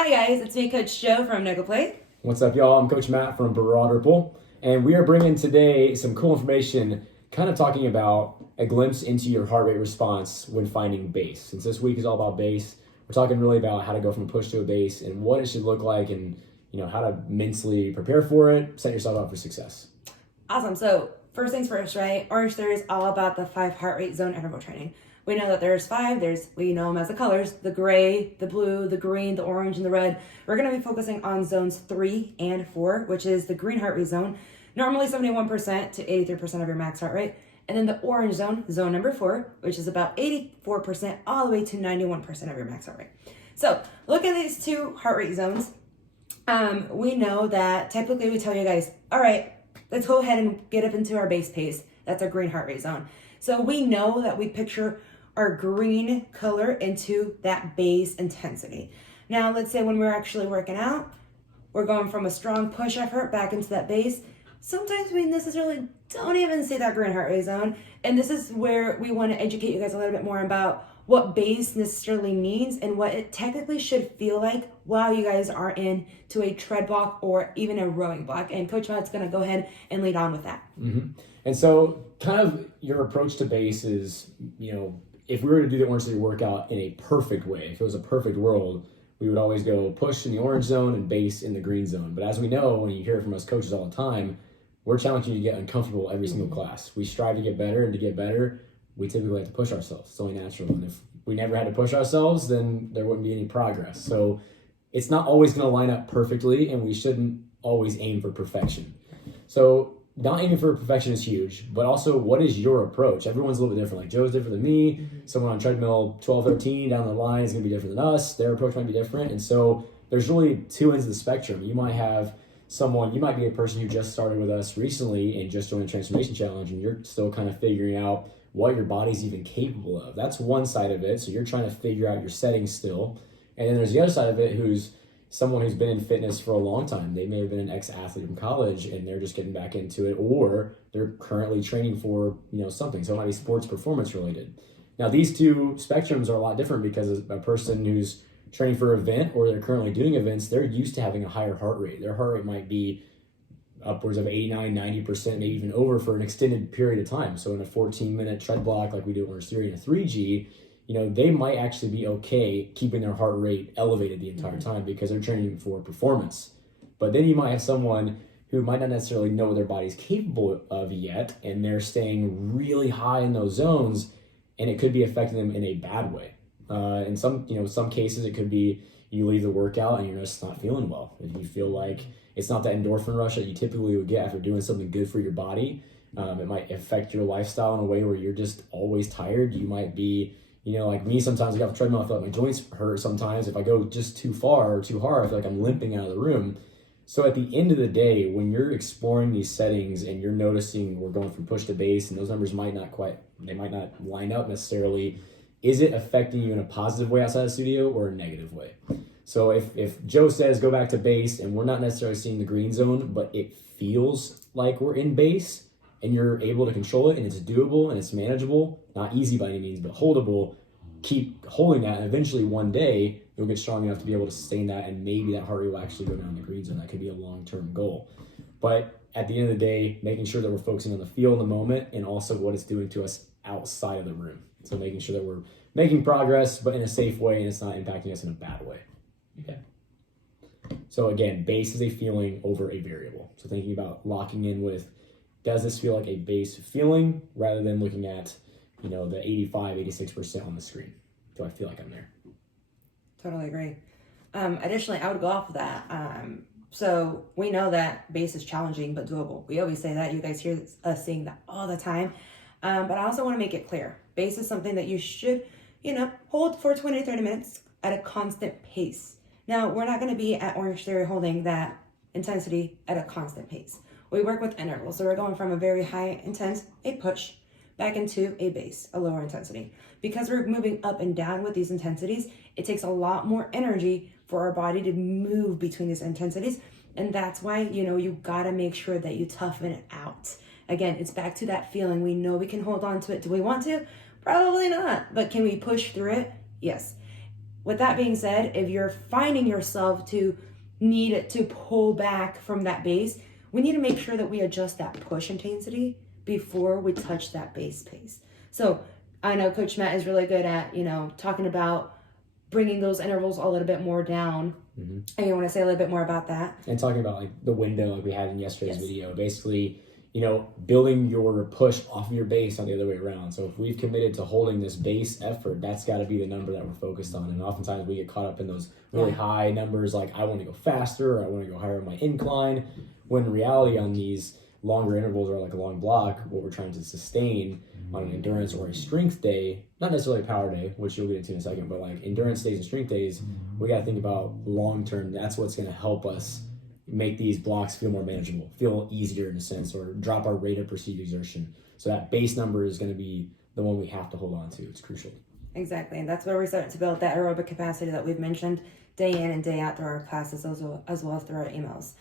Hi guys, it's me, Coach Joe from Nickel Play. What's up, y'all? I'm Coach Matt from Barada Pool, and we are bringing today some cool information, kind of talking about a glimpse into your heart rate response when finding base. Since this week is all about base, we're talking really about how to go from a push to a base and what it should look like, and how to mentally prepare for it, set yourself up for success. Awesome. So first things first, right? Orange Theory is all about the 5 heart rate zone interval training. We know that there's 5. We know them as the colors: the gray, the blue, the green, the orange, and the red. We're going to be focusing on zones 3 and 4, which is the green heart rate zone, normally 71% to 83% of your max heart rate. And then the orange zone, zone number 4, which is about 84% all the way to 91% of your max heart rate. So look at these 2 heart rate zones. We know that typically we tell you guys, all right, let's go ahead and get up into our base pace. That's our green heart rate zone. So we know that we picture our green color into that base intensity. Now, let's say when we're actually working out, we're going from a strong push effort back into that base. Sometimes we necessarily don't even see that green heart rate zone. And this is where we want to educate you guys a little bit more about what base necessarily means and what it technically should feel like while you guys are into a tread block or even a rowing block. And Coach Matt's going to go ahead and lead on with that. Mm-hmm. And so kind of your approach to base is, if we were to do the Orange Theory workout in a perfect way, if it was a perfect world, we would always go push in the orange zone and base in the green zone. But as we know, when you hear it from us coaches all the time, we're challenging you to get uncomfortable every single class. We strive to get better, and to get better, we typically have to push ourselves. It's only natural. And if we never had to push ourselves, then there wouldn't be any progress. So it's not always going to line up perfectly, and we shouldn't always aim for perfection. So not aiming for perfection is huge, but also what is your approach? Everyone's a little bit different. Like Joe's different than me. Someone on treadmill 12, 13 down the line is going to be different than us. Their approach might be different. And so there's really 2 ends of the spectrum. You might be a person who just started with us recently and just joined the Transformation Challenge, and you're still kind of figuring out what your body's even capable of. That's one side of it. So you're trying to figure out your settings still. And then there's the other side of it, who's someone who's been in fitness for a long time. They may have been an ex-athlete from college and they're just getting back into it, or they're currently training for, something. So it might be sports performance related. Now, these 2 spectrums are a lot different because a person who's training for an event or they're currently doing events, they're used to having a higher heart rate. Their heart rate might be upwards of 89, 90%, maybe even over for an extended period of time. So in a 14-minute tread block like we do in Orange Theory in a 3G, they might actually be okay keeping their heart rate elevated the entire time because they're training for performance. But then you might have someone who might not necessarily know what their body's capable of yet, and they're staying really high in those zones, and it could be affecting them in a bad way. In some cases, it could be you leave the workout and you're just not feeling well. If you feel like it's not that endorphin rush that you typically would get after doing something good for your body, it might affect your lifestyle in a way where you're just always tired. You might be, like me, sometimes I get off the treadmill, I feel like my joints hurt sometimes. If I go just too far or too hard, I feel like I'm limping out of the room. So at the end of the day, when you're exploring these settings and you're noticing we're going from push to base and those numbers might not line up necessarily, is it affecting you in a positive way outside the studio or a negative way? So if Joe says go back to base and we're not necessarily seeing the green zone, but it feels like we're in base and you're able to control it and it's doable and it's manageable, not easy by any means, but holdable, keep holding that, and eventually one day you'll get strong enough to be able to sustain that, and maybe that heart rate will actually go down the green zone. That could be a long-term goal. But at the end of the day, making sure that we're focusing on the feel in the moment and also what it's doing to us outside of the room. So making sure that we're making progress, but in a safe way, and it's not impacting us in a bad way. Okay. So again, base is a feeling over a variable. So thinking about locking in with, does this feel like a base feeling, rather than looking at, the 85, 86% on the screen? Do I feel like I'm there? Totally agree. Additionally, I would go off of that. So we know that base is challenging but doable. We always say that. You guys hear us saying that all the time. But I also want to make it clear. Base is something that you should, hold for 20 to 30 minutes at a constant pace. Now, we're not going to be at Orange Theory holding that intensity at a constant pace. We work with intervals. So we're going from a very high intense, a push, back into a base, a lower intensity. Because we're moving up and down with these intensities, it takes a lot more energy for our body to move between these intensities. And that's why, you got to make sure that you toughen it out. Again, it's back to that feeling. We know we can hold on to it. Do we want to? Probably not. But can we push through it? Yes. With that being said, if you're finding yourself to need to pull back from that base, we need to make sure that we adjust that push intensity before we touch that base pace. So I know Coach Matt is really good at, talking about bringing those intervals a little bit more down. Mm-hmm. And you want to say a little bit more about that? And talking about like the window like we had in yesterday's video, basically, building your push off of your base on the other way around. So if we've committed to holding this base effort, that's got to be the number that we're focused on. And oftentimes we get caught up in those really high numbers, like I want to go faster, or I want to go higher on my incline, when in reality on these longer intervals or like a long block, what we're trying to sustain on an endurance or a strength day, not necessarily a power day, which you'll get into in a second, but like endurance days and strength days, we got to think about long term. That's what's going to help us make these blocks feel more manageable, feel easier in a sense, or drop our rate of perceived exertion. So that base number is going to be the one we have to hold on to. It's crucial. Exactly. And that's where we start to build that aerobic capacity that we've mentioned day in and day out through our classes as well as through our emails.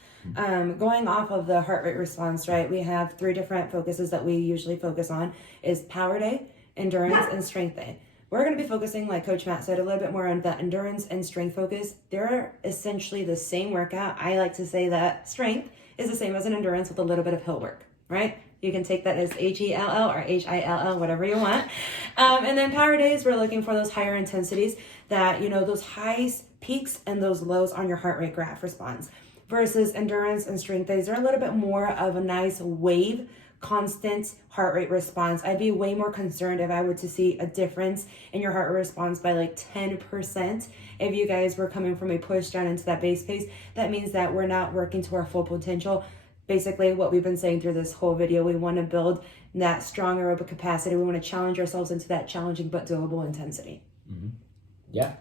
Going off of the heart rate response, right, we have 3 different focuses that we usually focus on is power day, endurance, and strength day. We're going to be focusing, like Coach Matt said, a little bit more on the endurance and strength focus. They're essentially the same workout. I like to say that strength is the same as an endurance with a little bit of hill work, right? You can take that as HELL or HILL, whatever you want. And then power days, we're looking for those higher intensities that, those highs, peaks, and those lows on your heart rate graph response. Versus endurance and strength days, they're a little bit more of a nice wave, constant heart rate response. I'd be way more concerned if I were to see a difference in your heart rate response by like 10%. If you guys were coming from a push down into that base pace, that means that we're not working to our full potential. Basically, what we've been saying through this whole video, we want to build that strong aerobic capacity. We want to challenge ourselves into that challenging but doable intensity. Mm-hmm. Yeah.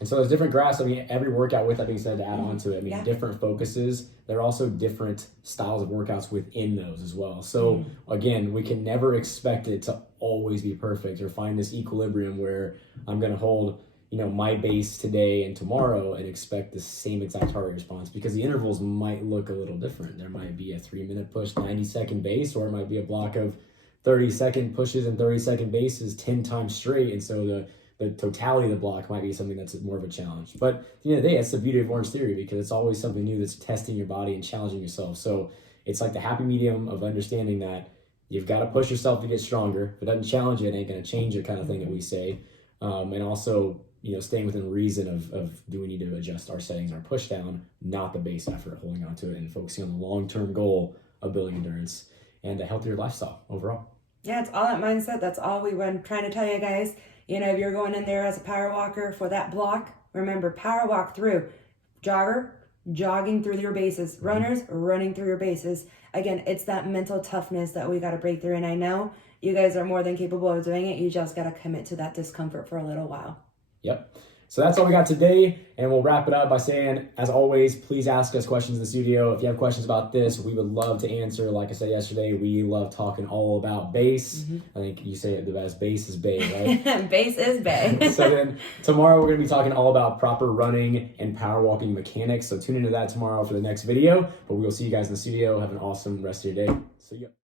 And so there's different graphs. Every workout, with that being said, to add on to it, different focuses. There are also different styles of workouts within those as well. So again, we can never expect it to always be perfect or find this equilibrium where I'm going to hold, my base today and tomorrow and expect the same exact heart rate response, because the intervals might look a little different. There might be a 3-minute push, 90-second base, or it might be a block of 30-second pushes and 30-second bases 10 times straight. And so the totality of the block might be something that's more of a challenge. But at the end of the day, that's the beauty of Orange Theory, because it's always something new that's testing your body and challenging yourself. So it's like the happy medium of understanding that you've got to push yourself to get stronger. If it doesn't challenge you, it ain't going to change it, kind of thing that we say. And also, staying within reason of do we need to adjust our settings, our push down, not the base effort, holding on to it and focusing on the long-term goal of building endurance and a healthier lifestyle overall. Yeah, it's all that mindset. That's all we've been trying to tell you guys. If you're going in there as a power walker for that block, remember, power walk through. Jogger, jogging through your bases. Runners, running through your bases. Again, it's that mental toughness that we got to break through. And I know you guys are more than capable of doing it. You just got to commit to that discomfort for a little while. Yep. So that's all we got today, and we'll wrap it up by saying, as always, please ask us questions in the studio. If you have questions about this, we would love to answer. Like I said yesterday, we love talking all about base. I think you say it the best, base is bay, right? Base is bay. So then tomorrow we're going to be talking all about proper running and power walking mechanics. So tune into that tomorrow for the next video, but we will see you guys in the studio. Have an awesome rest of your day. See ya.